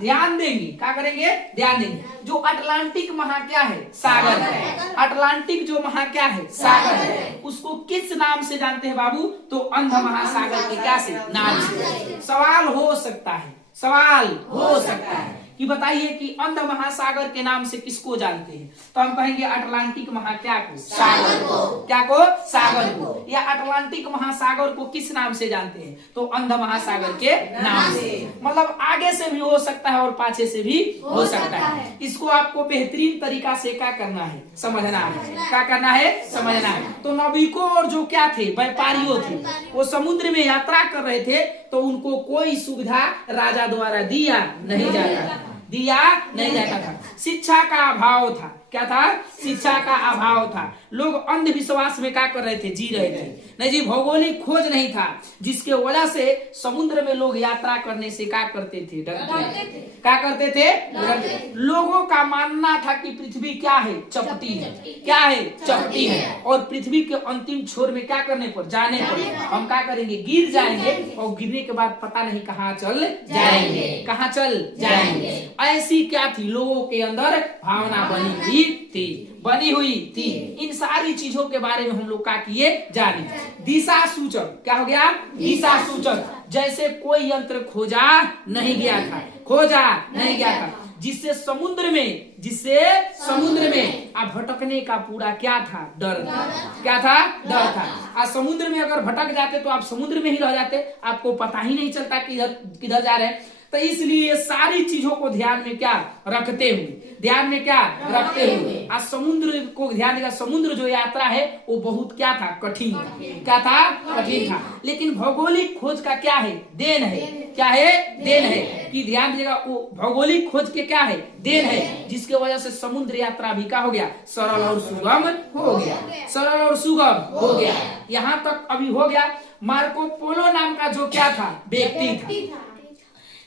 ध्यान देंगे, क्या करेंगे, ध्यान देंगे। जो अटलांटिक महा क्या है, सागर है। अटलांटिक जो महा क्या है, सागर है, उसको किस नाम से जानते हैं बाबू, तो अंध महासागर के क्या से, नाम से। सवाल हो सकता है, सवाल हो सकता है कि बताइए कि अंध महासागर के नाम से किसको जानते हैं, तो हम कहेंगे अटलांटिक महा क्या को, सागर को। क्या को, सागर को। या अटलांटिक महासागर को किस नाम से जानते हैं, तो अंध महासागर के नाम से। मतलब आगे से भी हो सकता है और पाछे से भी हो सकता है। इसको आपको बेहतरीन तरीका से क्या करना है, समझना है। क्या करना है, समझना है। तो नाविकों और जो क्या थे, व्यापारियों थे, वो समुद्र में यात्रा कर रहे थे, तो उनको कोई सुविधा राजा द्वारा दिया नहीं जाता था, दिया नहीं जाता था। शिक्षा का अभाव था। क्या था, शिक्षा का अभाव था। लोग अंधविश्वास में क्या कर रहे थे, जी रहे थे। नहीं जी, भौगोलिक खोज नहीं था, जिसके वजह से समुद्र में लोग यात्रा करने से क्या करते थे, डरते थे। क्या करते थे, डरते। लोगों का मानना था कि पृथ्वी क्या है, चपटी है। क्या है, चपटी है। और पृथ्वी के अंतिम छोर में क्या करने पर, जाने पर हम क्या करेंगे, गिर जाएंगे, और गिरने के बाद पता नहीं कहाँ चल जाएंगे, कहाँ चल जाएंगे। ऐसी क्या थी, लोगों के अंदर भावना बनी हुई थी। इन सारी चीजों के बारे में हम लोग क्या किए, जाने। दिशा सूचक क्या हो गया, दिशा सूचक। जैसे कोई यंत्र खोजा नहीं गया था, खोजा नहीं गया था, जिससे समुद्र में आप भटकने का पूरा क्या था, डर था। क्या था, डर था। आज समुद्र में अगर भटक जाते तो आप समुद्र में ही रह जाते, आपको पता ही नहीं चलता कि किधर जा रहे हैं। तो इसलिए सारी चीजों को ध्यान में क्या रखते हुए आज समुद्र को ध्यान देगा। समुद्र जो यात्रा है वो बहुत क्या था, कठिन था। क्या था, कठिन था। लेकिन भौगोलिक खोज का क्या है, देन है। क्या है, देन है। कि ध्यान दीजिएगा, वो भौगोलिक खोज के क्या है, देन है, जिसके वजह से समुद्र यात्रा भी क्या हो गया, सरल और सुगम हो गया, सरल और सुगम हो गया। यहाँ तक अभी हो गया। मार्को पोलो नाम का जो क्या था, व्यक्ति था।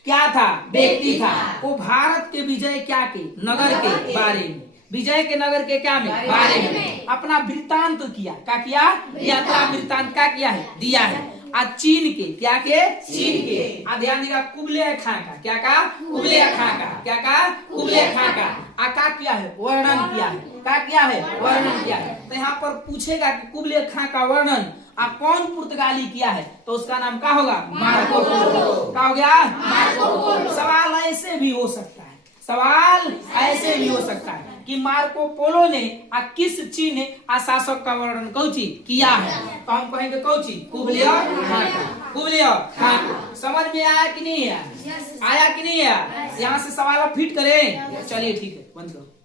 क्या था, व्यक्ति था। वो भारत के विजय क्या के नगर के बारे में, विजय के नगर के क्या में, बारे में अपना वृत्तांत किया। क्या किया, यात्रा वृत्तांत क्या किया है, दिया है। आज चीन के क्या के, चीन के ध्यान देगा, कुबले खां का क्या कहा, कुबले खां का क्या कहा, कुबले खां का क्या किया है, वर्णन किया है। क्या किया है, वर्णन किया है। तो यहाँ पर पूछेगा कि कुबले खां का वर्णन कौन पुर्तगाली किया है, तो उसका नाम क्या होगा, मार्को पोलो। क्या हो गया, मार्को पोलो। सवाल ऐसे भी हो सकता है, सवाल ऐसे भी हो सकता है कि मार्को पोलो ने किस चीन शासक का वर्णन कौची किया है, तो हम कहेंगे कौची, कुबले खां का। कुबले खां। समझ में आया कि नहीं आया, आया कि नहीं आया। यहाँ से सवाल आप फिट करें, चलिए ठीक है, बंद करो।